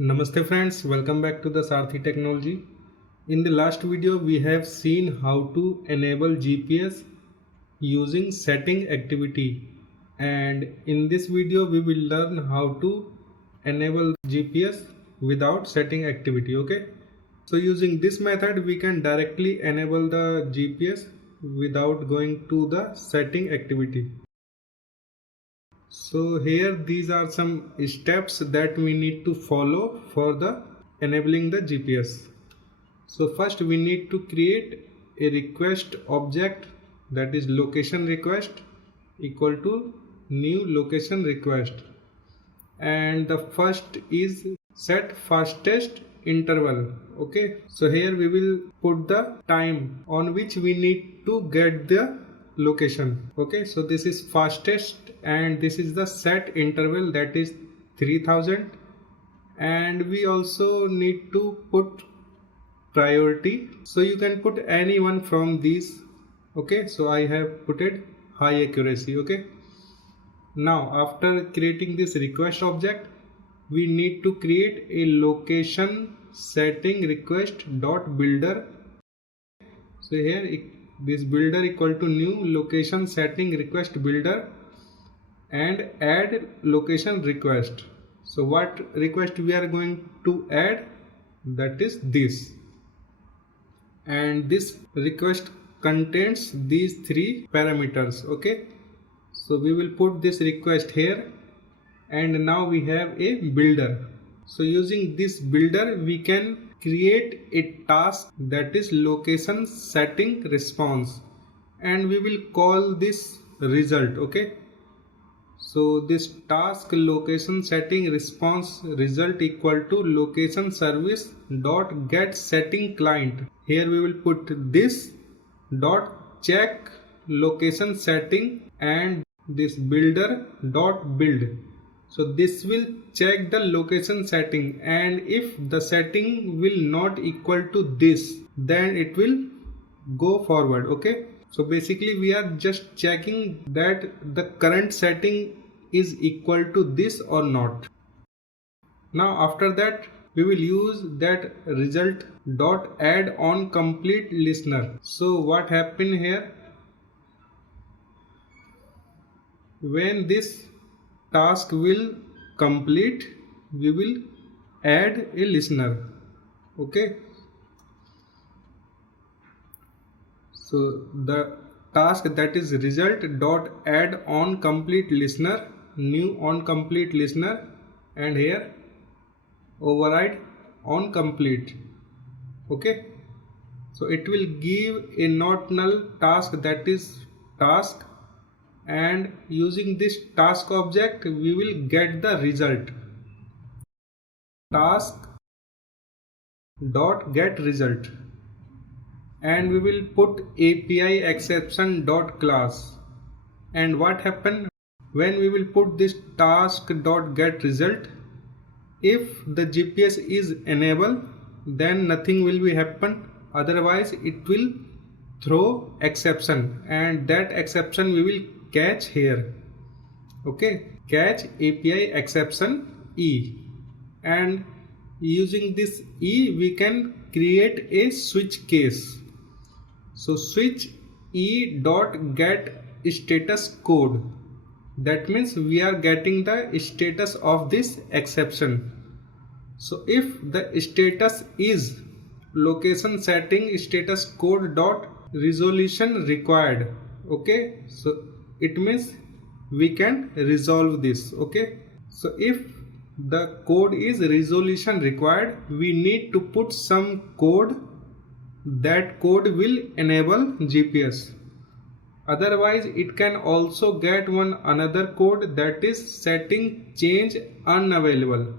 Namaste friends, welcome back to the Sarthi Technology. In the last video we have seen how to enable GPS using setting activity, and in this video we will learn how to enable GPS without setting activity. Okay, so using this method we can directly enable the GPS without going to the setting activity. So here these are some steps that we need to follow for the enabling the GPS. So first we need to create a request object, that is location request equal to new location request, and the first is set fastest interval. Okay, so here we will put the time on which we need to get the location. Okay, so this is fastest and this is the set interval, that is 3000, and we also need to put priority, so you can put any one from these. Okay, so I have put it high accuracy. Okay, now after creating this request object we need to create a location setting request dot builder. So here this builder equal to new location setting request builder and add location request. So what request we are going to add, that is this, and this request contains these three parameters. Okay, so we will put this request here, and now we have a builder. So using this builder we can create a task, that is location setting response, and we will call this result. Okay, so this task location setting response result equal to location service dot get setting client. Here we will put this dot check location setting and this builder dot build. So this will check the location setting, and if the setting will not equal to this, then it will go forward. Okay, so basically we are just checking that the current setting is equal to this or not. Now after that we will use that result dot add on complete listener. So what happened here, when this task will complete we will add a listener. Okay, so the task, that is result dot add on complete listener, new on complete listener, and here override on complete. Okay, so it will give a not null task, that is task, and using this task object we will get the result, task dot get result, and we will put API exception dot class. And what happened when we will put this task dot get result, if the GPS is enabled then nothing will be happen, otherwise it will throw exception, and that exception we will catch here. Okay, catch API exception E, and using this E we can create a switch case. So switch E dot get status code, that means we are getting the status of this exception. So if the status is location setting status code dot resolution required, okay, so it means we can resolve this. Okay, so if the code is resolution required, we need to put some code, that code will enable GPS. Otherwise it can also get one another code, that is setting change unavailable.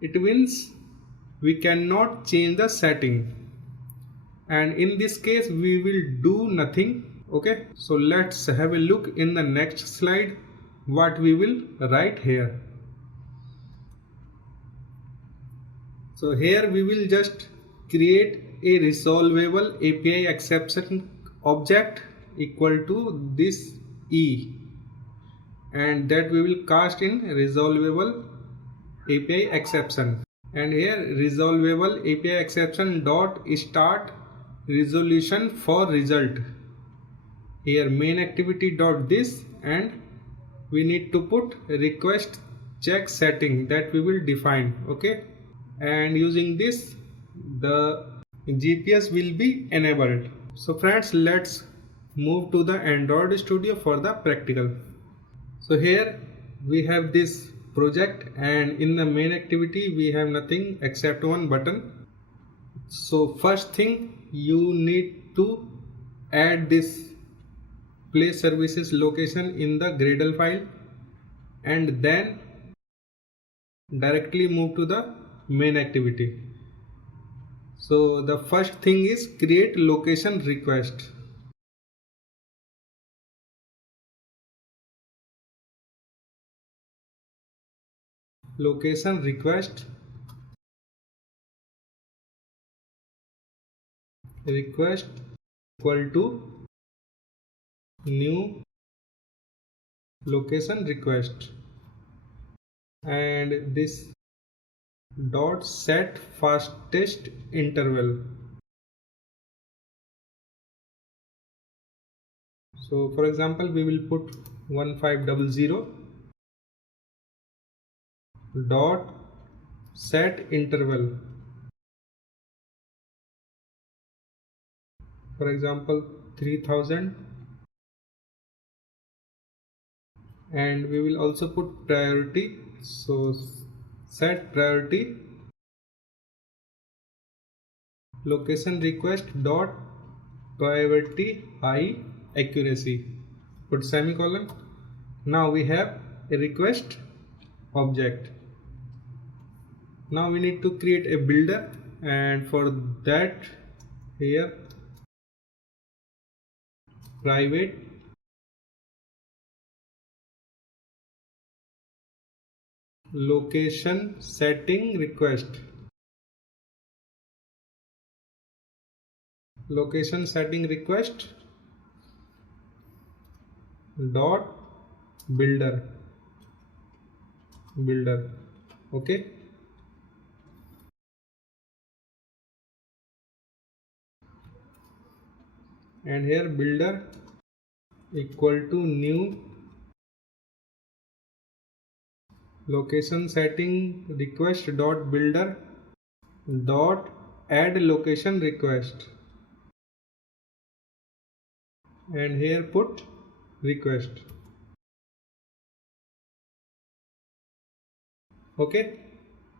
It means we cannot change the setting, and in this case we will do nothing. Okay, so let's have a look in the next slide what we will write here. So here we will just create a resolvable API exception object equal to this E, and that we will cast in resolvable API exception. and here resolvable API exception dot start resolution for result. Here main activity dot this, and we need to put request check setting that we will define. Okay, and using this the GPS will be enabled. So friends, let's move to the Android Studio for the practical. So here we have this project, and in the main activity we have nothing except one button. So first thing, you need to add this play services location in the Gradle file, and then directly move to the main activity. So the first thing is create location request. Location request equal to new location request, and this dot set fastest interval. So for example, we will put 1500 dot set interval, for example 3000, and we will also put priority. So set priority location request dot priority high accuracy, put semicolon. Now we have a request object. Now we need to create a builder, and for that here private location setting request, location setting request dot builder. Okay, and here builder equal to new location setting request dot builder dot add location request, and here put request. Okay,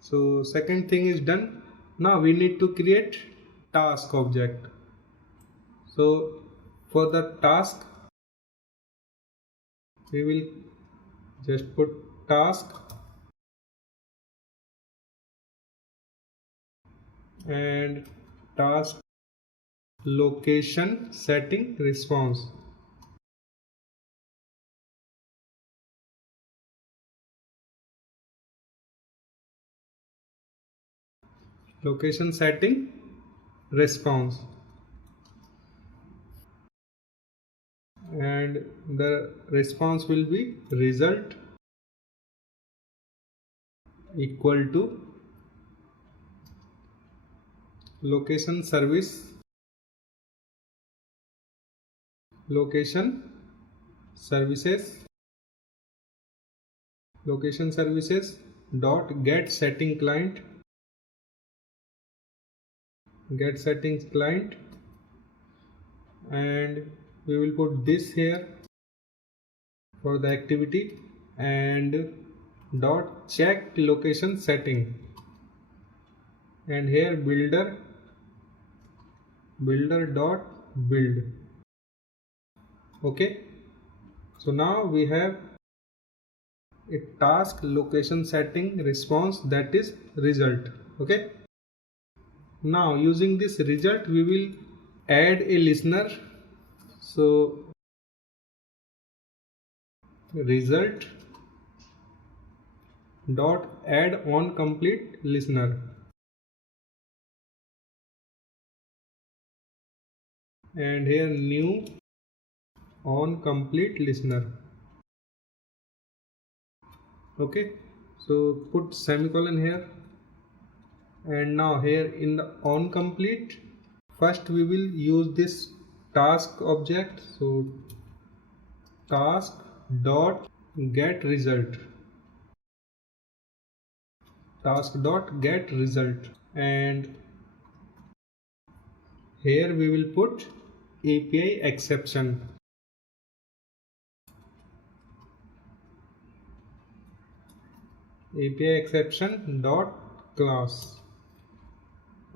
so second thing is done. Now we need to create task object. So for the task we will just put task and task location setting response. Location setting response, and the response will be result equal to location services dot get settings client, and we will put this here for the activity, and dot check location setting, and here builder dot build. Okay, so now we have a task location setting response, that is result. Okay, now using this result we will add a listener. So result dot add on complete listener, and here new on complete listener. Okay, so put semicolon here, And now here in the onComplete, first we will use this task object. So task dot get result, task dot get result, and here we will put API exception. API exception dot class.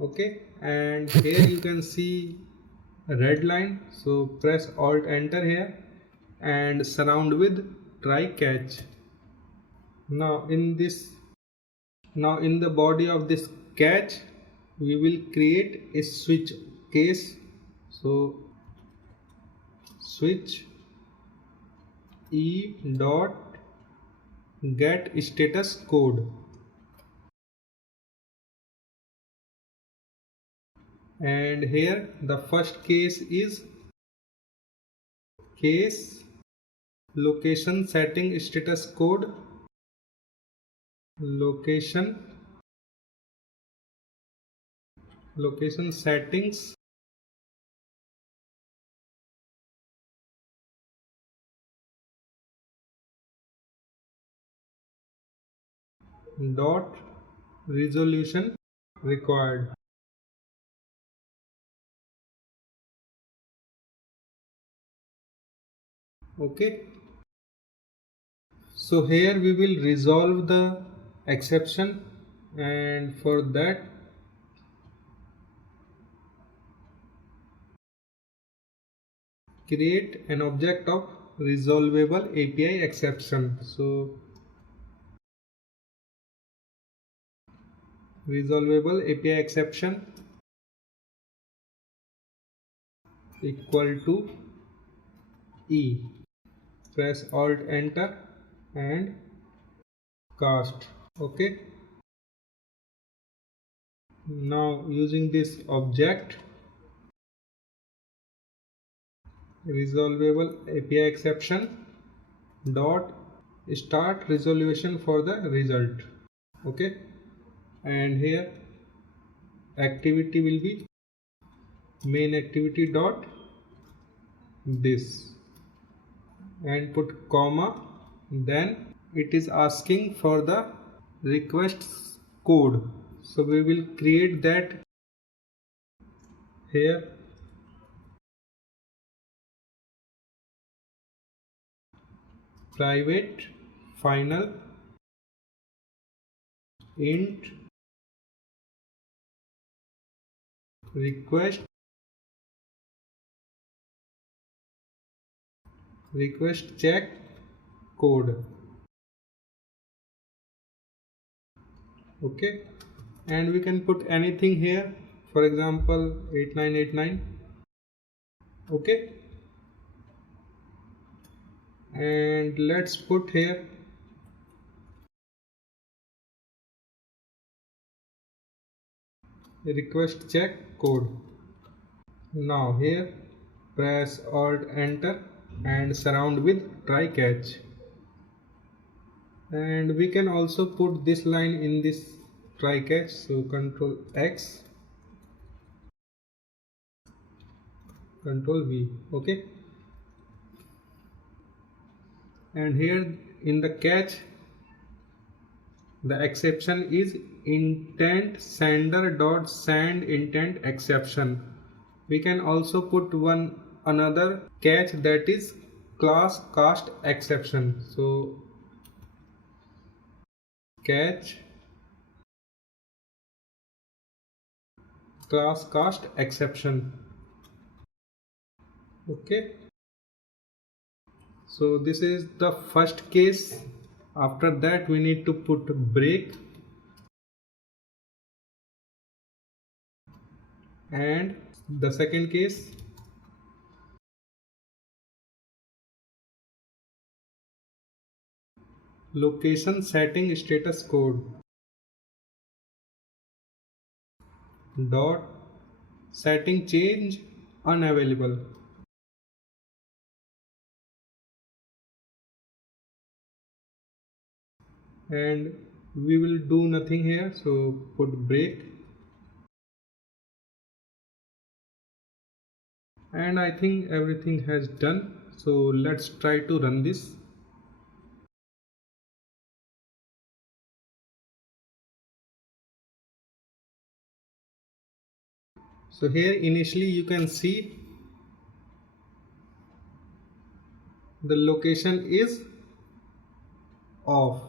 Okay, and here you can see a red line, so press alt enter here and surround with try catch. Now in the body of this catch we will create a switch case. So switch e dot get status code, and here the first case is case location setting status code, location settings dot resolution required. Okay, so here we will resolve the exception, and for that create an object of resolvable API exception. So resolvable API exception equal to E. Press alt enter and cast. Okay, now using this object resolvable API exception dot start resolution for the result. Okay, and here activity will be main activity dot this, and put comma, then it is asking for the request code, so we will create that here. Private final int request check code. Okay, and we can put anything here, for example 8989. Okay, and let's put here request check code. Now here press alt enter and surround with try catch, and we can also put this line in this try catch. So control X, control V. Okay, and here in the catch the exception is intent sender dot send intent exception. We can also put one another catch, that is class cast exception. So catch class cast exception. Okay, so this is the first case. After that we need to put break, and the second case location setting status code dot setting change unavailable, and we will do nothing here, so put break. and I think everything has done. So let's try to run this. So here initially you can see the location is off.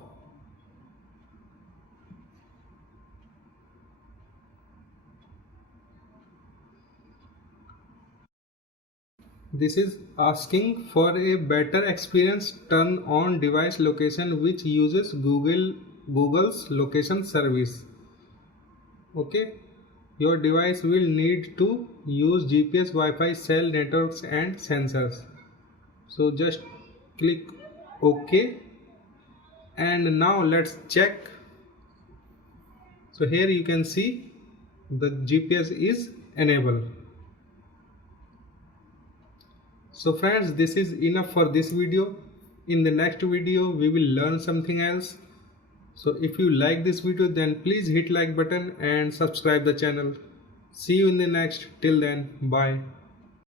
This is asking for a better experience. Turn on device location which uses Google's location service. Okay, your device will need to use GPS, Wi-Fi, cell networks and sensors. So just click OK, and now let's check. So here you can see the GPS is enabled. So friends, this is enough for this video. In the next video we will learn something else. So if you like this video, then please hit like button and subscribe the channel. See you in the next. Till then, bye.